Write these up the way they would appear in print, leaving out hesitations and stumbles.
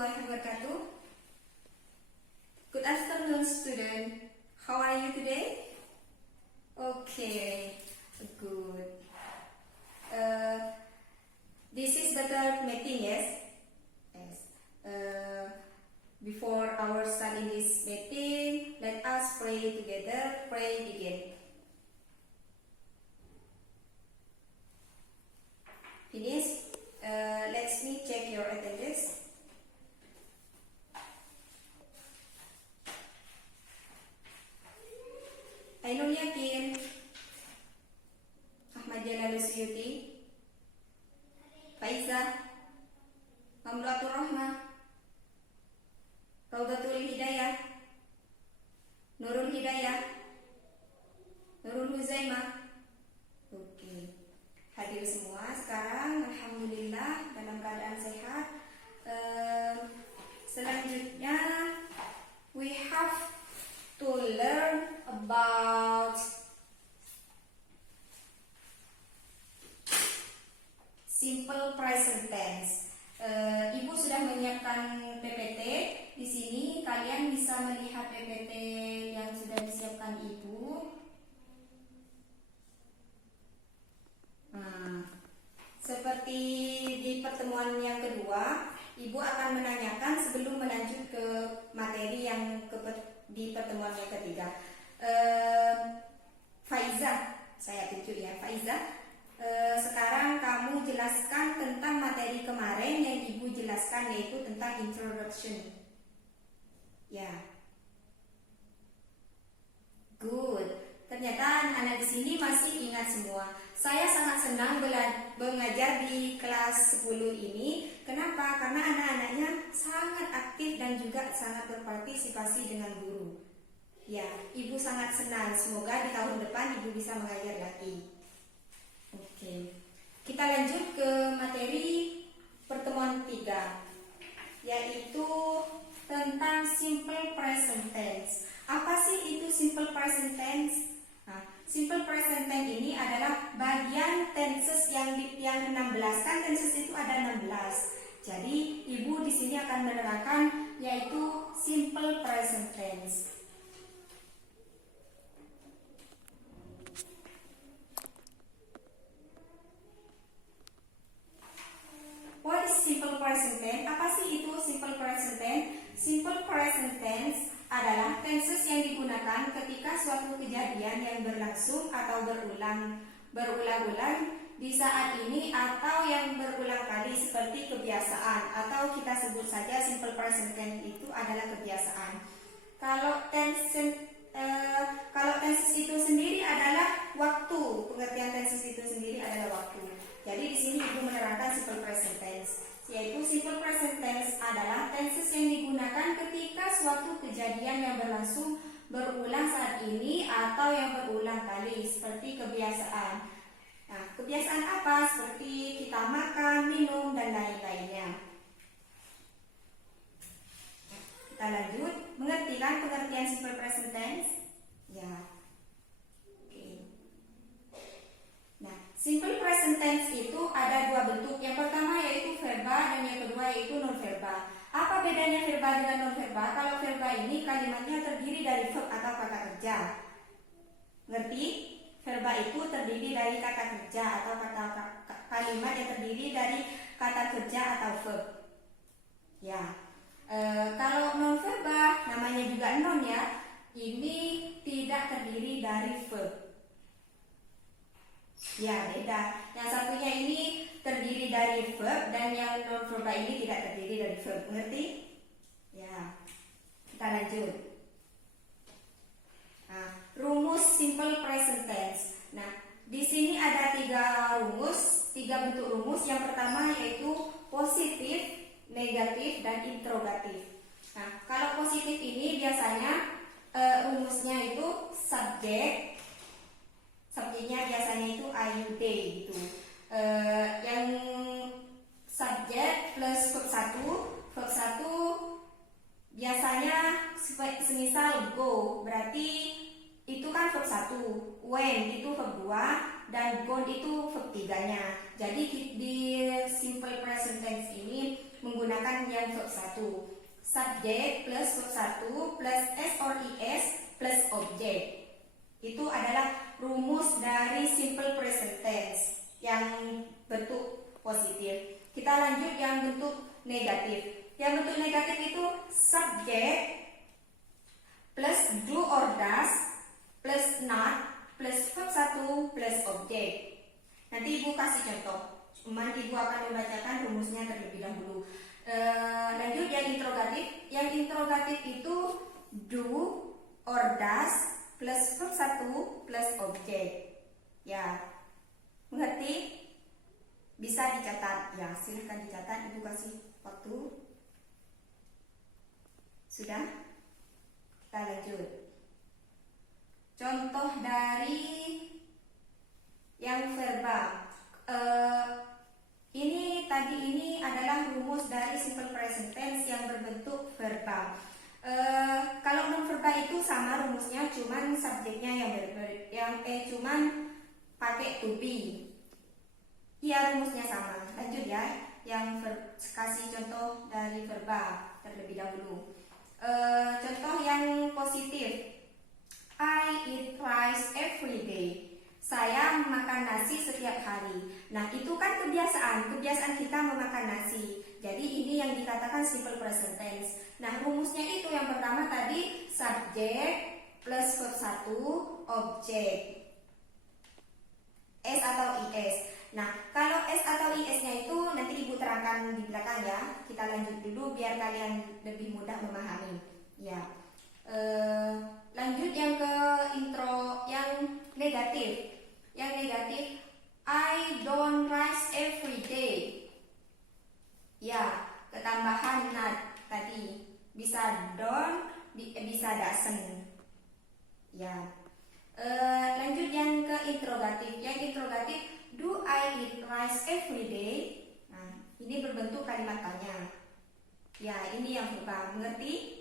warahmatullahi wabarakatuh. Good afternoon, student. How are you today? Okay, good. This is the third meeting, yes? Yes. Before our study this meeting, let us pray together. Pray begin. Finish. Let me check your attendance. Ainul Yakin, Ahmad Jalal Suyuti, Faiza, Mamlatur Rahmah, Raudatul Hidayah, Nurul Hidayah, Nurul Huzaimah. Oke, hadir semua sekarang. Alhamdulillah dalam keadaan sehat. Selanjutnya we have to learn about simple present tense. Ibu sudah menyiapkan PPT. Di sini kalian bisa melihat PPT yang sudah disiapkan Ibu. Seperti di pertemuan yang kedua, Ibu akan menanyakan sebelum melanjut ke materi yang di pertemuan yang ketiga. Faiza, saya tunjuk ya, Faiza. Sekarang kamu jelaskan tentang materi kemarin yang Ibu jelaskan, yaitu tentang introduction. Ya, good. Ternyata anak di sini masih ingat semua. Saya sangat senang mengajar di kelas 10 ini. Kenapa? Karena anak-anaknya sangat aktif dan juga sangat berpartisipasi dengan guru. Ya, Ibu sangat senang. Semoga di tahun depan Ibu bisa mengajar lagi. Oke. Kita lanjut ke materi pertemuan 3, yaitu tentang simple present tense. Apa sih itu simple present tense? Simple present tense ini adalah bagian tenses yang 16. Kan tenses itu ada 16. Jadi Ibu di sini akan menerangkan yaitu simple present tense. What is simple present tense? Apa sih itu simple present tense? Simple present tense adalah tenses yang digunakan ketika suatu kejadian yang berlangsung atau berulang-ulang di saat ini atau yang berulang kali seperti kebiasaan, atau kita sebut saja simple present tense itu adalah kebiasaan. Kalau tenses itu sendiri adalah waktu, pengertian tenses itu sendiri adalah waktu. Jadi di sini Ibu menerangkan simple present tense, yaitu simple present tense adalah tenses yang digunakan ketika suatu kejadian yang berlangsung berulang saat ini atau yang berulang kali seperti kebiasaan. Nah, kebiasaan apa? Seperti kita makan, minum, dan lain-lainnya. Kita lanjut. Mengerti kan pengertian simple present tense? Ya. Simple present tense itu ada dua bentuk. Yang pertama yaitu verba dan yang kedua yaitu non verba. Apa bedanya verba dengan non verba? Kalau verba ini kalimatnya terdiri dari verb atau kata kerja. Ngerti? Verba itu terdiri dari kata kerja atau kalimat yang terdiri dari kata kerja atau verb. Ya. Kalau non verba, namanya juga non ya. Ini tidak terdiri dari verb. Ya, beda. Yang satunya ini terdiri dari verb dan yang non verba ini tidak terdiri dari verb. Mengerti? Ya. Kita lanjut. Nah, rumus simple present tense. Nah, di sini ada 3 bentuk rumus. Yang pertama yaitu positif, negatif, dan interrogatif. Nah, kalau positif ini biasanya rumusnya itu subjeknya biasanya itu I, you, they gitu. Yang subjek plus verb 1 biasanya semisal go, berarti itu kan verb 1, when itu verb 2, dan gone itu verb 3-nya. Jadi di simple present tense ini menggunakan yang verb 1. Subject plus verb 1 plus S or IS plus object. Itu adalah rumus dari simple present tense yang bentuk positif. Kita lanjut yang bentuk negatif. Yang bentuk negatif itu subject plus do or does plus not plus verb 1 plus object. Nanti Ibu kasih contoh. Cuman Ibu akan membacakan rumusnya terlebih dahulu. Lanjut yang interrogatif. Yang interrogatif itu do or does plus verb 1 plus object. Ya, mengerti? Bisa dicatat. Ya, silahkan dicatat. Ibu kasih waktu. Sudah? Kita lanjut. Contoh dari yang verbal. Ini adalah rumus dari simple present tense yang berbentuk verbal. Kalau non verbal itu sama rumusnya, cuman subjeknya cuman pakai to be. Iya, rumusnya sama. Lanjut ya. Yang kasih contoh dari verbal terlebih dahulu. Contoh yang positif. I eat rice every day. Saya makan nasi setiap hari. Nah, itu kan kebiasaan kita memakan nasi. Jadi ini yang dikatakan simple present tense. Nah, rumusnya itu yang pertama tadi subject plus verb 1 object. S atau IS. Nah, kalau S atau IS-nya itu nanti Ibu terangkan di belakang ya. Kita lanjut dulu biar kalian lebih mudah memahami. Ya. Lanjut yang ke intro yang negatif. Yang negatif, I don't rice every day. Ya, ketambahan not tadi. Bisa don't, bisa doesn't. Ya. Lanjut yang ke interrogatif. Yang interrogatif, do I eat rice every day? Nah, ini berbentuk kalimat tanya. Ya, ini yang berubah. Mengerti?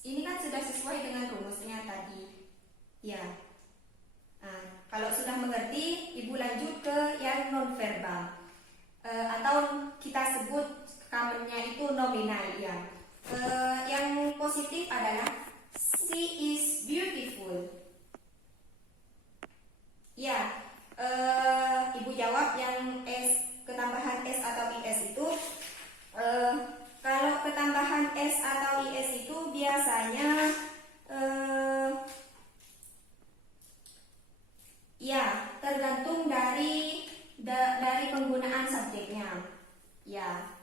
Ini kan sudah sesuai dengan rumusnya tadi. Ya. Nah, kalau sudah mengerti, Ibu lanjut ke yang non-verbal. Atau kita sebut commonnya itu nominal ya. Yang positif adalah she is beautiful. Ya, Ibu jawab yang S, ketambahan S atau IS itu. Kalau ketambahan S atau IS itu biasanya ya tergantung dari penggunaan subjeknya. Ya,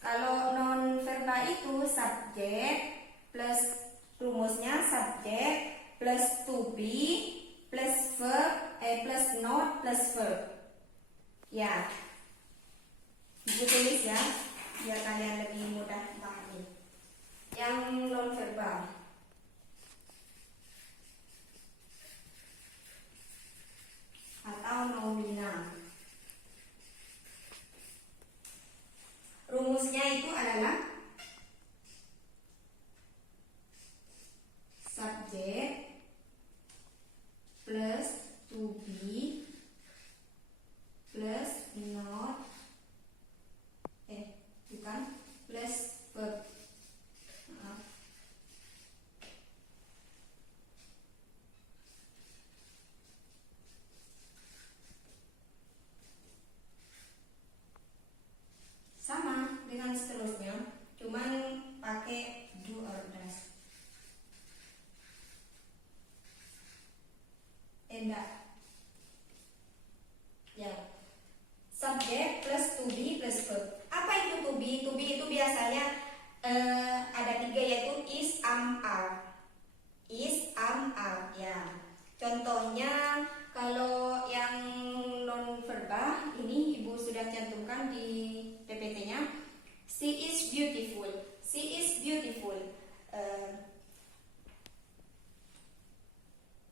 kalau non verbal itu subjek plus rumusnya subjek plus to be plus verb plus not plus verb. Ya, Ibu tulis ya biar kalian lebih mudah pahami. Yang non verbal. Atau nominal. Rumusnya itu adalah subjek plus to be plus not plus verb. Sama dengan seterusnya, cuman pakai do or does. Enggak. Ya. Subjek plus to be plus verb. Apa itu to be? To be itu biasanya ada tiga, yaitu is, am, are. Is, am, are. Ya. Contohnya kalau yang non verbal ini Ibu sudah cantumkan di PPT-nya. She is beautiful. She is beautiful.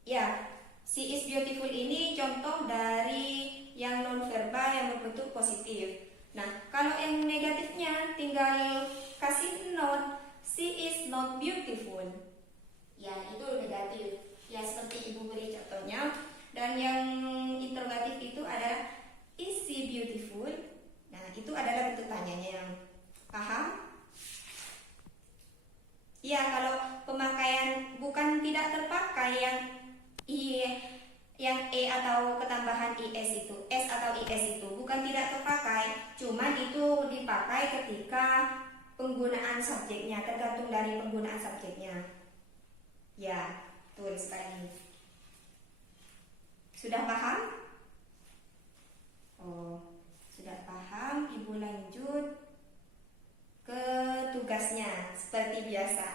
Ya, she is beautiful ini contoh dari yang non verbal yang berbentuk positif. Nah, kalau yang negatifnya tinggal kasih not. She is not beautiful. Ya, itu negatif. Ya, seperti Ibu beri contohnya. Dan yang interrogatif itu adalah is she beautiful? Nah, itu adalah bentuk tanyanya. Paham? Ya, kalau pemakaian bukan tidak terpakai yang e atau ketambahan is itu, s atau is itu bukan tidak terpakai, cuman itu dipakai ketika penggunaan subjeknya, tergantung dari penggunaan subjeknya. Ya, betul sekali. Sudah paham? Oh, sudah paham. Ibu lanjut ke tugasnya seperti biasa.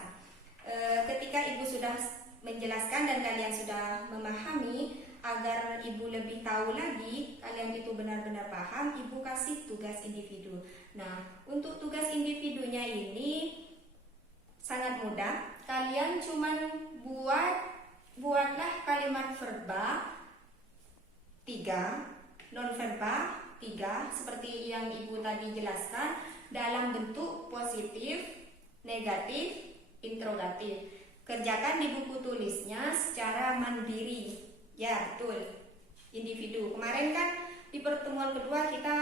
Ketika ibu sudah menjelaskan dan kalian sudah memahami, agar ibu lebih tahu lagi, kalian itu benar-benar paham, ibu kasih tugas individu. Nah, untuk tugas individunya ini sangat mudah. Kalian cuman buatlah kalimat verba 3, non verba 3, seperti yang ibu tadi jelaskan, dalam bentuk positif, negatif, interrogatif. Kerjakan di buku tulisnya secara mandiri. Ya, betul. Individu. Kemarin kan di pertemuan kedua kita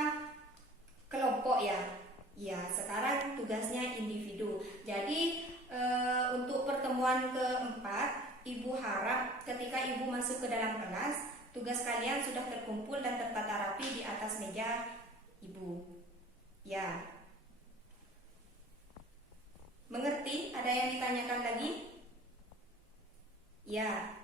kelompok ya. Ya, sekarang tugasnya individu. Jadi untuk pertemuan keempat, ibu harap ketika ibu masuk ke dalam kelas, tugas kalian sudah terkumpul dan tertata rapi di atas meja ibu. Ya. Mengerti? Ada yang ditanyakan lagi? Ya.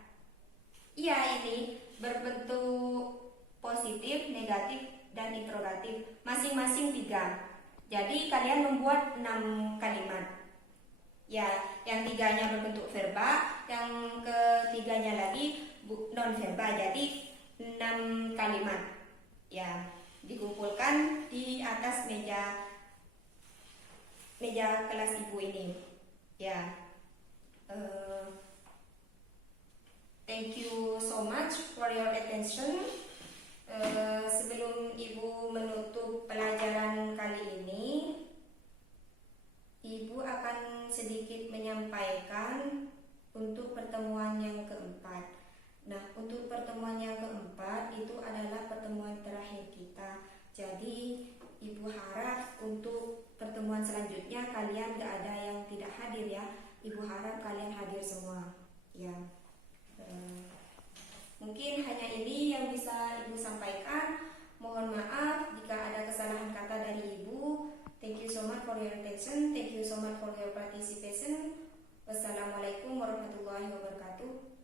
Iya, ini berbentuk positif, negatif, dan interrogatif. Masing-masing 3. Jadi kalian membuat 6 kalimat. Ya, yang 3-nya berbentuk verba, yang ketiganya lagi non verba. Jadi 6 kalimat. Ya, dikumpulkan di atas meja kelas ibu ini. Ya. Thank you so much for your attention. Sebelum ibu menutup pelajaran kali ini, ibu akan sedikit menyampaikan untuk pertemuan yang keempat. Nah, untuk pertemuan yang keempat itu adalah pertemuan terakhir kita. Jadi ibu harap untuk pertemuan selanjutnya kalian gak ada yang tidak hadir ya. Ibu harap kalian hadir semua. Ya. Mungkin hanya ini yang bisa ibu sampaikan. Mohon maaf jika ada kesalahan kata dari ibu. Thank you so much for your attention. Thank you so much for your participation. Wassalamualaikum warahmatullahi wabarakatuh.